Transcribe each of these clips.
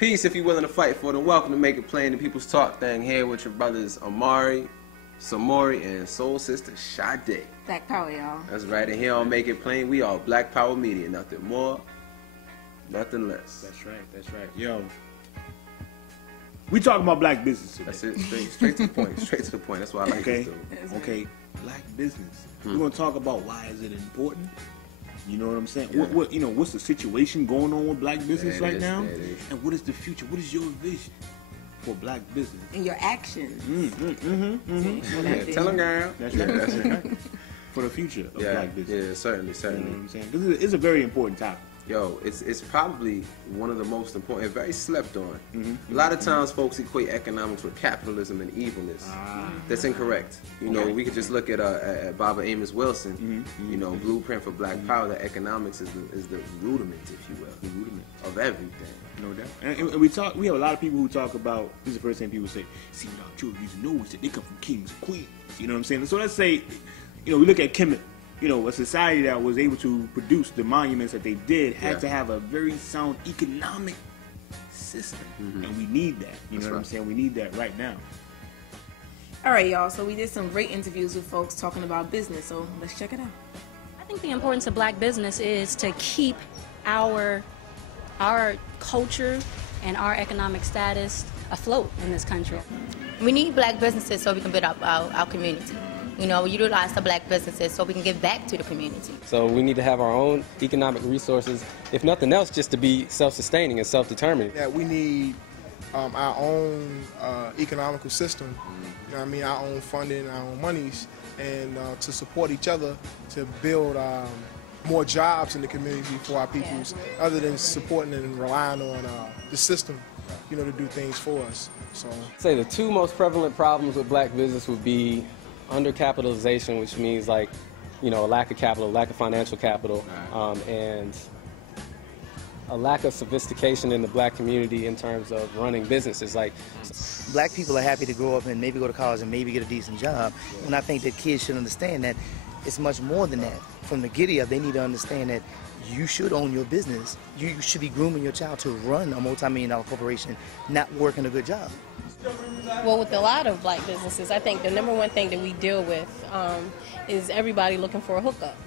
Peace if you're willing to fight for it, and welcome to Make It Plain, the People's Talk thing here with your brothers Amari, Samori, and soul sister Sade. Black Power, y'all. That's right, and here on Make It Plain, we are Black Power Media, nothing more, nothing less. That's right. Yo, we talking about black business today. That's it, straight to the point, That's why I like this dude. Okay, black business. We're gonna talk about why is it important. You know what I'm saying? Yeah. What's the situation going on with black business right now? And what is the future? What is your vision for black business? And your actions. Yeah, tell them, girl. That's right. For the future of black business. Yeah, certainly. You know what I'm saying? Because it's a very important topic. Yo, it's probably one of the most important and very slept on. A lot of times folks equate economics with capitalism and evilness. That's incorrect. You know, we could just look at Baba Amos Wilson, you know, Blueprint for Black Power, that economics is the rudiment, if you will, of everything. No doubt. And we have a lot of people who talk about, this is the first thing people say, see, now children need to know is that they come from kings and queens. You know what I'm saying? So let's say, we look at Kemet. A society that was able to produce the monuments that they did had to have a very sound economic system. And we need that. You know what I'm saying? We need that right now. All right, y'all. So we did some great interviews with folks talking about business. So let's check it out. I think the importance of black business is to keep our culture and our economic status afloat in this country. We need black businesses so we can build up our community. Utilize the black businesses so we can give back to the community. So we need to have our own economic resources, if nothing else, just to be self-sustaining and self-determining. Yeah, we need our own economical system, our own funding, our own monies, and to support each other to build more jobs in the community for our peoples, other than supporting and relying on the system, to do things for us. So, I'd say the two most prevalent problems with black business would be undercapitalization, which means a lack of capital, lack of financial capital, and a lack of sophistication in the black community in terms of running businesses. Black people are happy to grow up and maybe go to college and maybe get a decent job, and I think that kids should understand that it's much more than that. From the giddy up, they need to understand that you should own your business. You should be grooming your child to run a multi-million-dollar corporation, not working a good job. Well, with a lot of black businesses, I think the number one thing that we deal with is everybody looking for a hookup.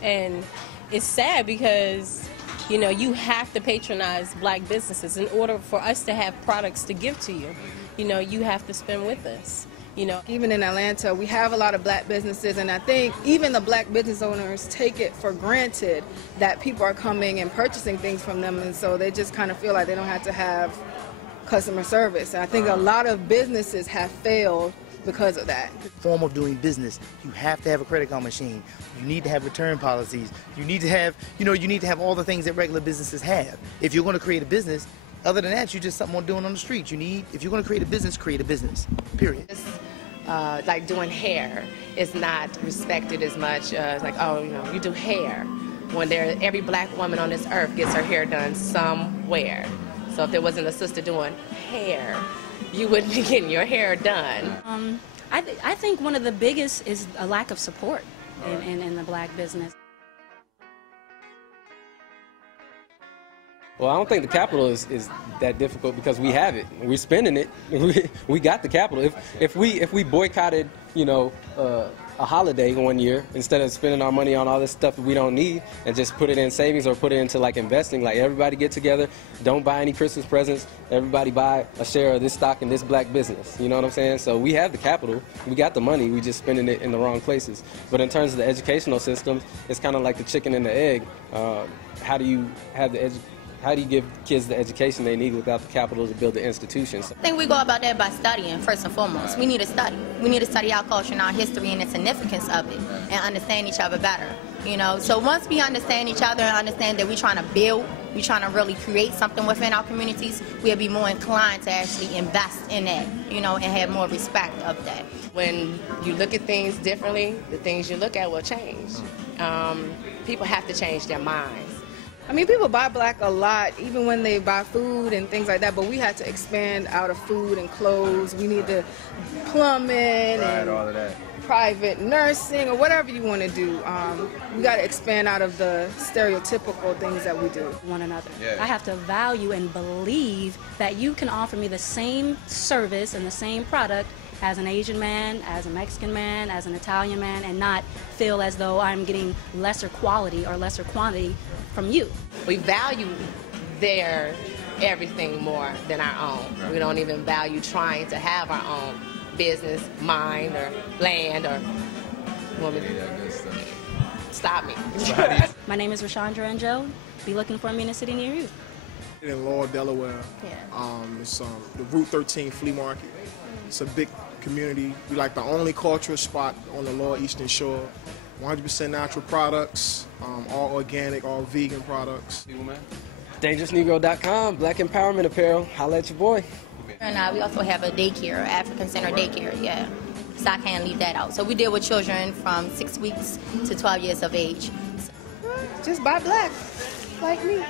And it's sad because, you have to patronize black businesses in order for us to have products to give to you. You have to spend with us. Even in Atlanta, we have a lot of black businesses, and I think even the black business owners take it for granted that people are coming and purchasing things from them, and so they just kind of feel like they don't have to have customer service. And I think a lot of businesses have failed because of that. Form of doing business, you have to have a credit card machine. You need to have return policies. You need to have, you need to have all the things that regular businesses have. If you're going to create a business, other than that, you're just something on doing on the street. If you're going to create a business, period. Like doing hair is not respected as much as you do hair. When every black woman on this earth gets her hair done somewhere. So if there wasn't a sister doing hair, you wouldn't be getting your hair done. I think one of the biggest is a lack of support in the black business. Well, I don't think the capital is that difficult because we have it. We're spending it. We got the capital. If we boycotted, a holiday one year instead of spending our money on all this stuff that we don't need and just put it in savings or put it into investing, everybody get together, don't buy any Christmas presents, everybody buy a share of this stock in this black business. You know what I'm saying? So we have the capital, we got the money, we just spending it in the wrong places. But in terms of the educational system, it's kind of like the chicken and the egg. How do you give kids the education they need without the capital to build the institutions? I think we go about that by studying, first and foremost. We need to study. We need to study our culture and our history and the significance of it and understand each other better. So once we understand each other and understand that we're trying to build, we're trying to really create something within our communities, we'll be more inclined to actually invest in that, and have more respect of that. When you look at things differently, the things you look at will change. People have to change their minds. People buy black a lot, even when they buy food and things like that, but we had to expand out of food and clothes. We need the plumbing and all of that. private nursing or whatever you want to do. We got to expand out of the stereotypical things that we do. One another. Yeah. I have to value and believe that you can offer me the same service and the same product as an Asian man, as a Mexican man, as an Italian man, and not feel as though I'm getting lesser quality or lesser quantity from you. We value their everything more than our own. We don't even value trying to have our own business, mind, or land, or woman. Stop me. My name is Rashandra and Joe. Be looking for me in a city near you. In Laurel, Delaware. It's the Route 13 flea market. It's a big community. We like the only cultural spot on the Lower Eastern Shore. 100% natural products, all organic, all vegan products. DangerousNegro.com, Black Empowerment Apparel. Holla at your boy. And we also have a daycare, African Center Daycare, yeah. So I can't leave that out. So we deal with children from 6 weeks to 12 years of age. Just buy black, like me.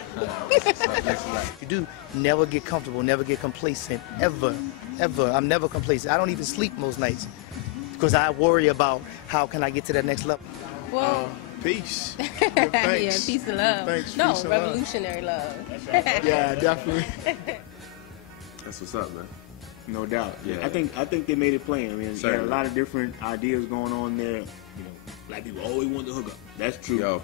You do never get comfortable, never get complacent, ever, ever. I'm never complacent. I don't even sleep most nights because I worry about how can I get to that next level. Well, peace. yeah, peace and love. Thanks, no, peace and revolutionary love. Yeah, definitely. That's what's up, man. No doubt. Yeah. I think they made it plain. I mean, you had a lot of different ideas going on there. You know, black people always want to hook up. That's true. Yo.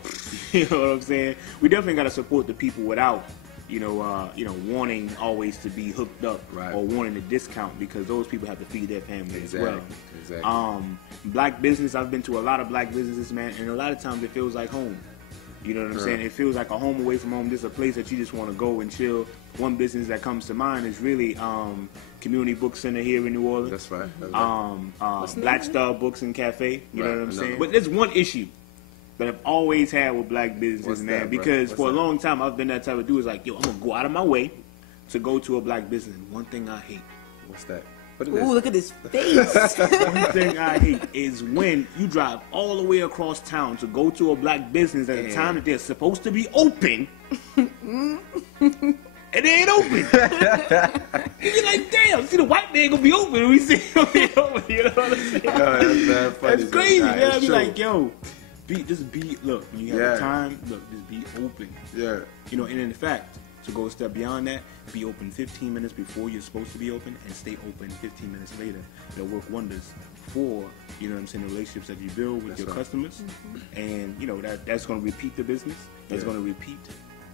You know what I'm saying? We definitely got to support the people without, wanting always to be hooked up or wanting a discount, because those people have to feed their family as well. Exactly. Black business. I've been to a lot of black businesses, man, and a lot of times it feels like home. You know what I'm saying? It feels like a home away from home. This is a place that you just want to go and chill. One business that comes to mind is really Community Book Center here in New Orleans. That's right. Black Star Books and Cafe. You know what I'm saying? But there's one issue that I've always had with black businesses, man. Because for a long time I've been that type of dude. Is like, yo, I'm gonna go out of my way to go to a black business. And one thing I hate. What's that? Ooh, look at his face. One thing I hate is when you drive all the way across town to go to a black business at a time that they're supposed to be open, and they ain't open. You're like, damn, see, the white man gonna be open and we see him be open. You know what I'm saying? That's funny. That's crazy, man. It's I be true. like, yo, look, when you have the time, look, just be open. Yeah. You know, and in fact, to go a step beyond that, be open 15 minutes before you're supposed to be open and stay open 15 minutes later. It'll work wonders for, you know what I'm saying, the relationships that you build with your customers. And, you know, that's going to repeat the business. That's going to repeat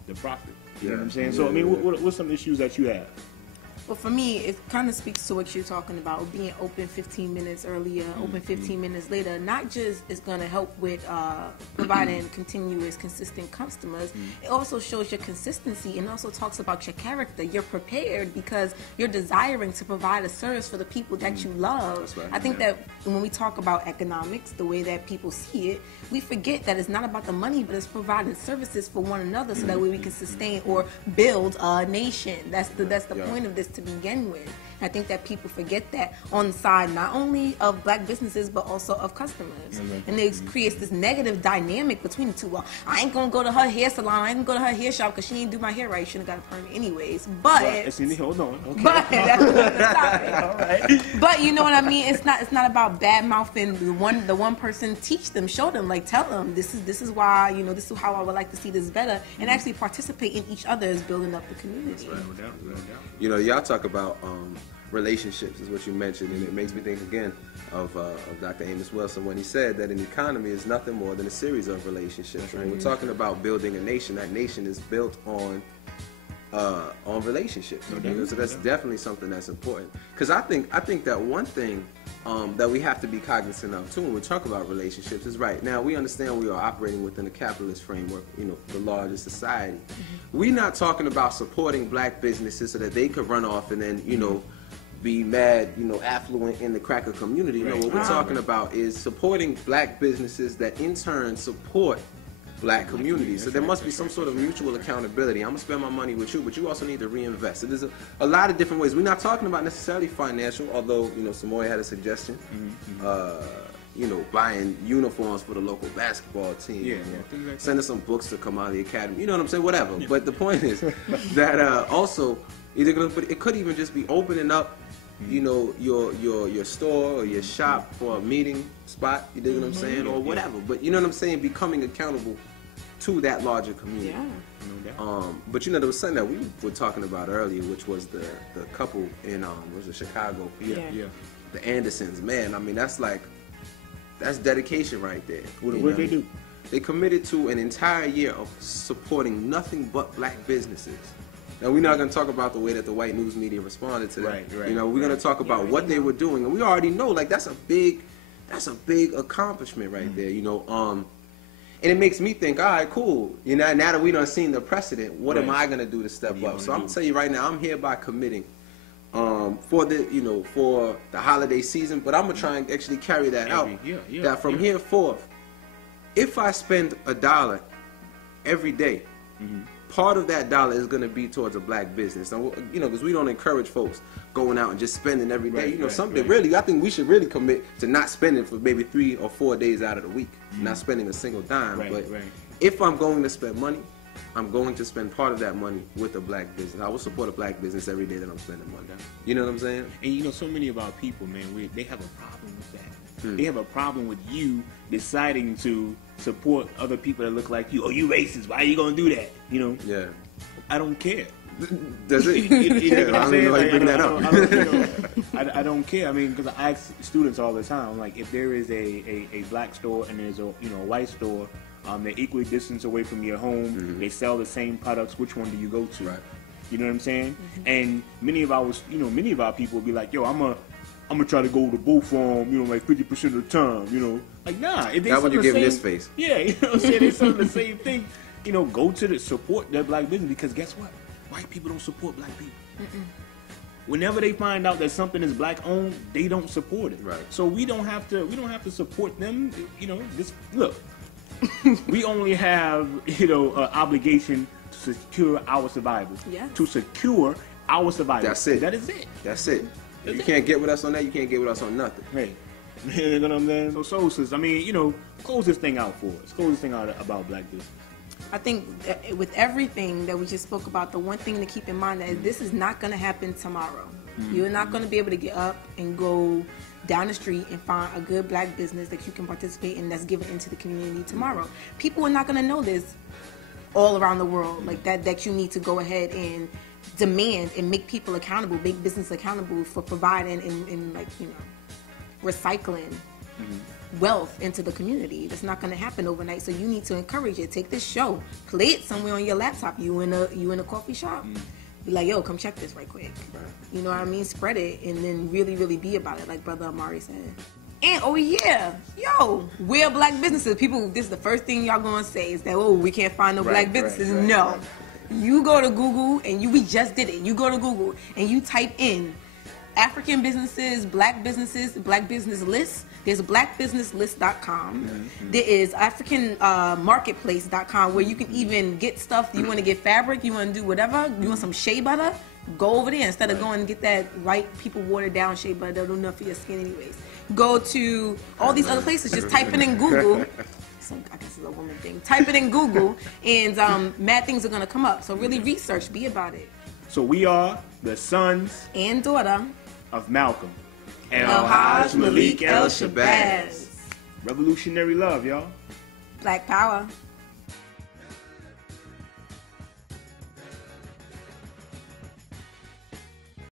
the profit. You know what I'm saying? So, I mean, what's some issues that you have? Well, for me, it kind of speaks to what you're talking about, being open 15 minutes earlier, open 15 minutes later. Not just is going to help with providing continuous, consistent customers. It also shows your consistency and also talks about your character. You're prepared because you're desiring to provide a service for the people that you love. That's right. I think that when we talk about economics, the way that people see it, we forget that it's not about the money, but it's providing services for one another so that way we can sustain or build a nation. That's the point of this to begin with. I think that people forget that on the side, not only of black businesses, but also of customers. And it creates this negative dynamic between the two. Well, I ain't gonna go to her hair salon, I ain't gonna go to her hair shop because she ain't do my hair right. She shouldn't got a permit anyways. But hold on. Okay. But that's another topic. All right. But you know what I mean? It's not about bad mouthing the one person. Teach them, show them, like tell them this is why, you know, this is how I would like to see this better, and actually participate in each other as building up the community. No doubt. You know, y'all talk about relationships is what you mentioned, and it makes me think again of Dr. Amos Wilson when he said that an economy is nothing more than a series of relationships. Right? We're talking about building a nation. That nation is built on relationships. So that's definitely something that's important. Because I think that one thing that we have to be cognizant of too when we talk about relationships is right now we understand we are operating within a capitalist framework, you know, the largest society. We're not talking about supporting black businesses so that they could run off and then, you know, be mad, you know, affluent in the cracker community. No, what we're talking about is supporting black businesses that in turn support black communities. So there must be some sort of mutual accountability. I'm gonna spend my money with you, but you also need to reinvest. So there's a lot of different ways. We're not talking about necessarily financial, although, you know, Samoy had a suggestion. You know, buying uniforms for the local basketball team. Sending some books to Kamali Academy. You know what I'm saying? Whatever. But the point is that also, but it could even just be opening up you know, your store or your shop for a meeting spot, you dig what I'm saying, or whatever. But you know what I'm saying, becoming accountable to that larger community. But you know, there was something that we were talking about earlier, which was the couple in was it Chicago? The Andersons. Man, I mean, that's dedication right there. What did they do? They committed to an entire year of supporting nothing but black businesses. Now, we're not going to talk about the way that the white news media responded to that. Right. You know, we're going to talk about what they were doing, and we already know, like, that's a big accomplishment right there. You know, and it makes me think, all right, cool. You know, now that we done seen the precedent, what am I going to do to step up? So I'm gonna tell you right now, I'm hereby committing for the holiday season, but I'm gonna try and actually carry that out. That from here forth, if I spend $1 every day, part of that dollar is going to be towards a black business. Now, you know, because we don't encourage folks going out and just spending every day. You know, really, I think we should really commit to not spending for maybe 3 or 4 days out of the week, not spending a single dime. But if I'm going to spend money, I'm going to spend part of that money with a black business. I will support a black business every day that I'm spending money. You know what I'm saying? And you know, so many of our people, man, they have a problem with that. They have a problem with you deciding to support other people that look like you. Oh, you racist. Why are you going to do that? You know? Yeah. I don't care. Does it? You know what I'm saying? Why you bring that up? I don't care. I mean, because I ask students all the time, like, if there is a black store and there's a white store, they're equally distanced away from your home. They sell the same products. Which one do you go to? Right. You know what I'm saying? And many of our people will be like, yo, I'm gonna try to go to both like 50% of the time, Like, nah. If that's when you're giving this face. Yeah, you know what I'm saying? They selling the same thing. Go to the support that black business, because guess what? White people don't support black people. Whenever they find out that something is black owned, they don't support it. Right. So we don't have to support them. Just look. We only have, an obligation to secure our survival. Yeah. To secure our survival. That's it. That is it. That's it. If you can't get with us on that, you can't get with us on nothing. Hey. You know what I'm saying? So sis, I mean, close this thing out for us. Close this thing out about black business. I think with everything that we just spoke about, the one thing to keep in mind is this is not going to happen tomorrow. You're not going to be able to get up and go down the street and find a good black business that you can participate in that's given into the community tomorrow. People are not going to know this all around the world, like that you need to go ahead and demand and make people accountable, make business accountable for providing and recycling wealth into the community. That's not going to happen overnight, so you need to encourage it. Take this show, play it somewhere on your laptop. You in a coffee shop, be like, yo, come check this right quick. You know what I mean? Spread it and then really, really be about it, like Brother Amari said. And oh yeah, yo, we're black businesses. People, this is the first thing y'all gonna say is that, oh, we can't find no black businesses. No. You go to Google and we just did it. You go to Google and you type in African businesses, black businesses, black business lists. There's blackbusinesslist.com. There is African marketplace.com where you can even get stuff. You want to get fabric, you want to do whatever, you want some shea butter, go over there instead of going and get that white people watered down shea butter that'll do enough for your skin anyways. Go to all these other places, just type it in Google. I guess it's a woman thing. Type it in Google and mad things are going to come up. So really research, be about it. So we are the sons and daughter of Malcolm. El-Haj Malik El-Shabazz. Revolutionary love, y'all. Black power.